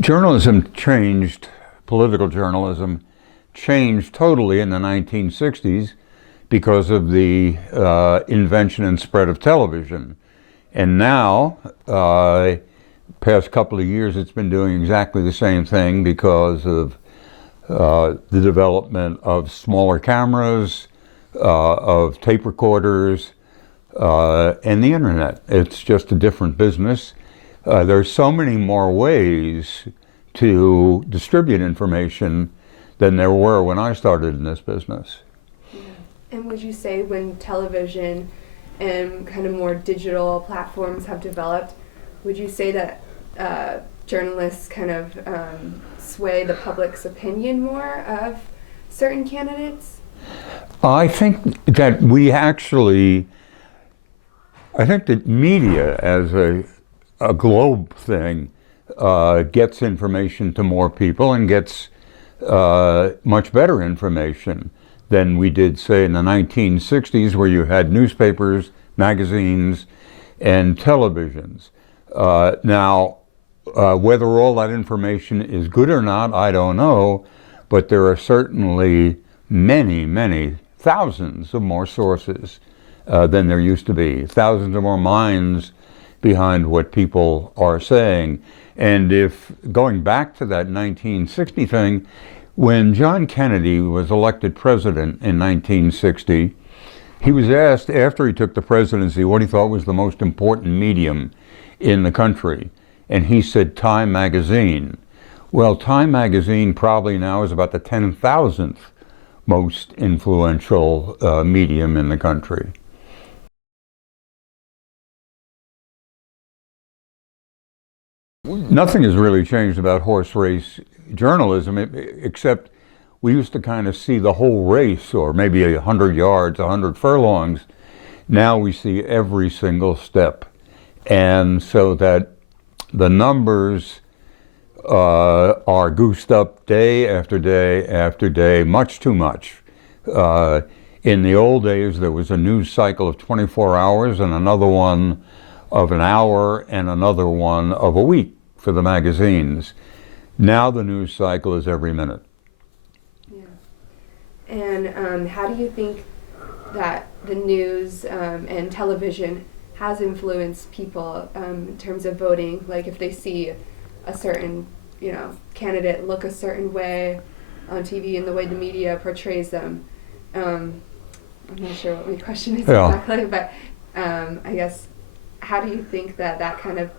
Journalism changed, political journalism changed totally in the 1960s because of the invention and spread of television. And now, past couple of years, it's been doing exactly the same thing because of the development of smaller cameras, of tape recorders, and the internet. It's just a different business. There's so many more ways to distribute information than there were when I started in this business. Yeah. And would you say when television and kind of more digital platforms have developed, would you say that journalists kind of sway the public's opinion more of certain candidates? I think that I think that media as a globe thing gets information to more people and gets much better information than we did, say, in the 1960s, where you had newspapers, magazines, and televisions. Now, whether all that information is good or not, I don't know, but there are certainly many, many thousands of more sources than there used to be, thousands of more minds behind what people are saying. And if going back to that 1960 thing, when John Kennedy was elected president in 1960, he was asked after he took the presidency what he thought was the most important medium in the country. And he said Time magazine. Well, Time magazine probably now is about the 10,000th most influential medium in the country. Nothing has really changed about horse race journalism, except we used to kind of see the whole race, or maybe 100 yards, 100 furlongs. Now we see every single step. And so that the numbers are goosed up day after day after day, much too much. In the old days, there was a news cycle of 24 hours and another one of an hour and another one of a week for the magazines. Now the news cycle is every minute. Yeah. And how do you think that the news and television has influenced people in terms of voting? Like if they see a certain, candidate look a certain way on TV and the way the media portrays them. I'm not sure what my question is exactly, but I guess, how do you think that kind of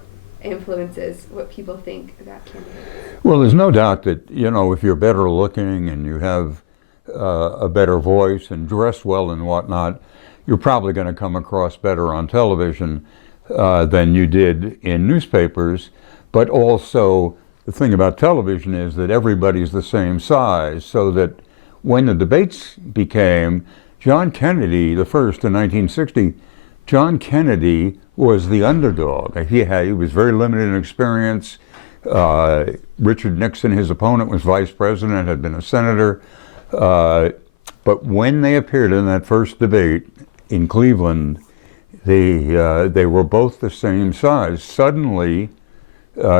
influences what people think about candidates? Well, there's no doubt that, if you're better looking and you have a better voice and dress well and whatnot, you're probably going to come across better on television than you did in newspapers. But also, the thing about television is that everybody's the same size, so that when the debates became John Kennedy, the first in 1960, John Kennedy was the underdog. He was very limited in experience. Richard Nixon, his opponent, was vice president, had been a senator. But when they appeared in that first debate in Cleveland, they were both the same size. Suddenly,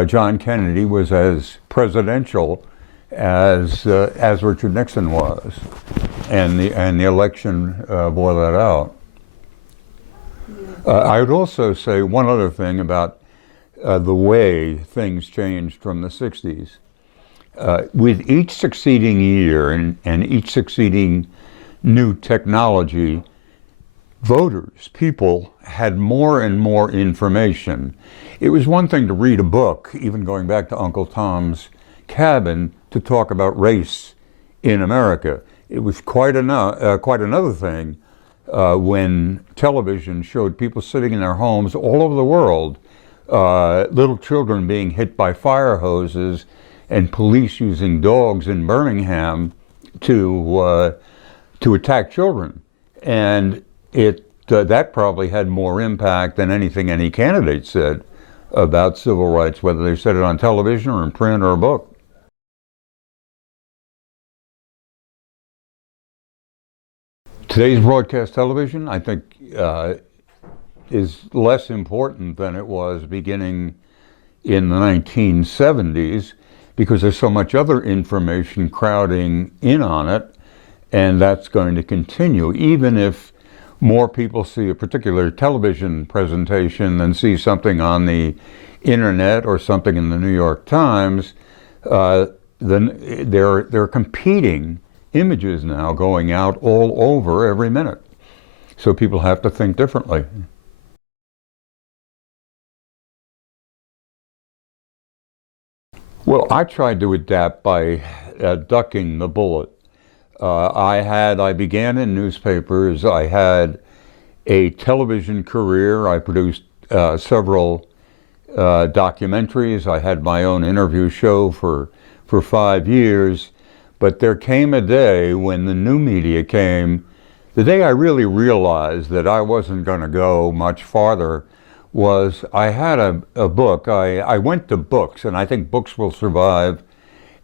John Kennedy was as presidential as Richard Nixon was, and the election bore that out. I would also say one other thing about the way things changed from the 60s. With each succeeding year and each succeeding new technology, voters, people, had more and more information. It was one thing to read a book, even going back to Uncle Tom's Cabin, to talk about race in America. It was quite another thing when television showed people sitting in their homes all over the world, little children being hit by fire hoses, and police using dogs in Birmingham to attack children. And that probably had more impact than anything any candidate said about civil rights, whether they said it on television or in print or a book. Today's broadcast television, I think, is less important than it was beginning in the 1970s because there's so much other information crowding in on it, and that's going to continue. Even if more people see a particular television presentation than see something on the internet or something in the New York Times, then there are competing images now going out all over every minute. So people have to think differently. Well, I tried to adapt by ducking the bullet. I began in newspapers. I had a television career. I produced several documentaries. I had my own interview show for 5 years. But there came a day when the new media came. The day I really realized that I wasn't going to go much farther was I had a book. I went to books, and I think books will survive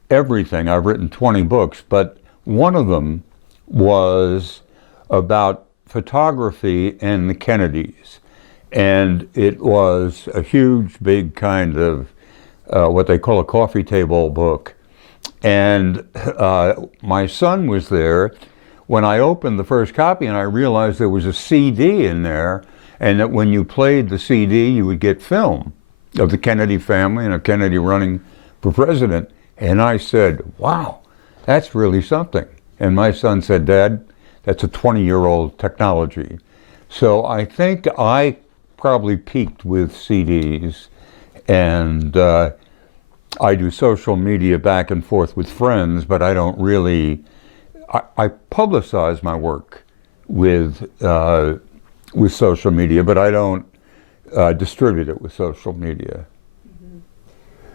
everything. I've written 20 books, but one of them was about photography and the Kennedys. And it was a huge, big kind of what they call a coffee table book. And my son was there when I opened the first copy, and I realized there was a CD in there, and that when you played the CD, you would get film of the Kennedy family and of Kennedy running for president. And I said, wow, that's really something. And my son said, Dad, that's a 20-year-old technology. So I think I probably peaked with CDs, and I do social media back and forth with friends, but I don't really, I publicize my work with social media, but I don't distribute it with social media. Mm-hmm.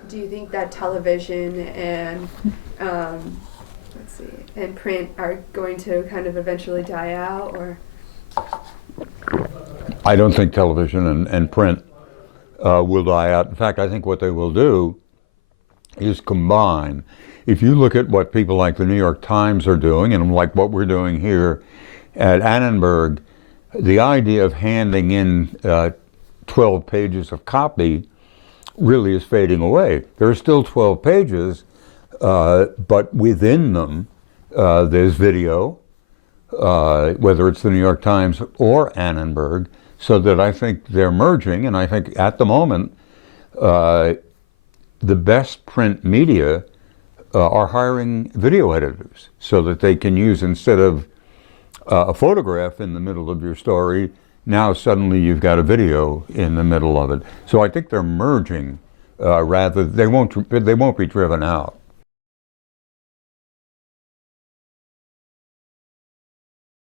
Do you think that television and and print are going to kind of eventually die out, or? I don't think television and print will die out. In fact, I think what they will do is combine. If you look at what people like the New York Times are doing, and like what we're doing here at Annenberg, the idea of handing in 12 pages of copy really is fading away. There are still 12 pages, but within them there's video, whether it's the New York Times or Annenberg, so that I think they're merging, and I think at the moment the best print media are hiring video editors so that they can use, instead of a photograph in the middle of your story, now suddenly you've got a video in the middle of it. So I think they're merging they won't be driven out.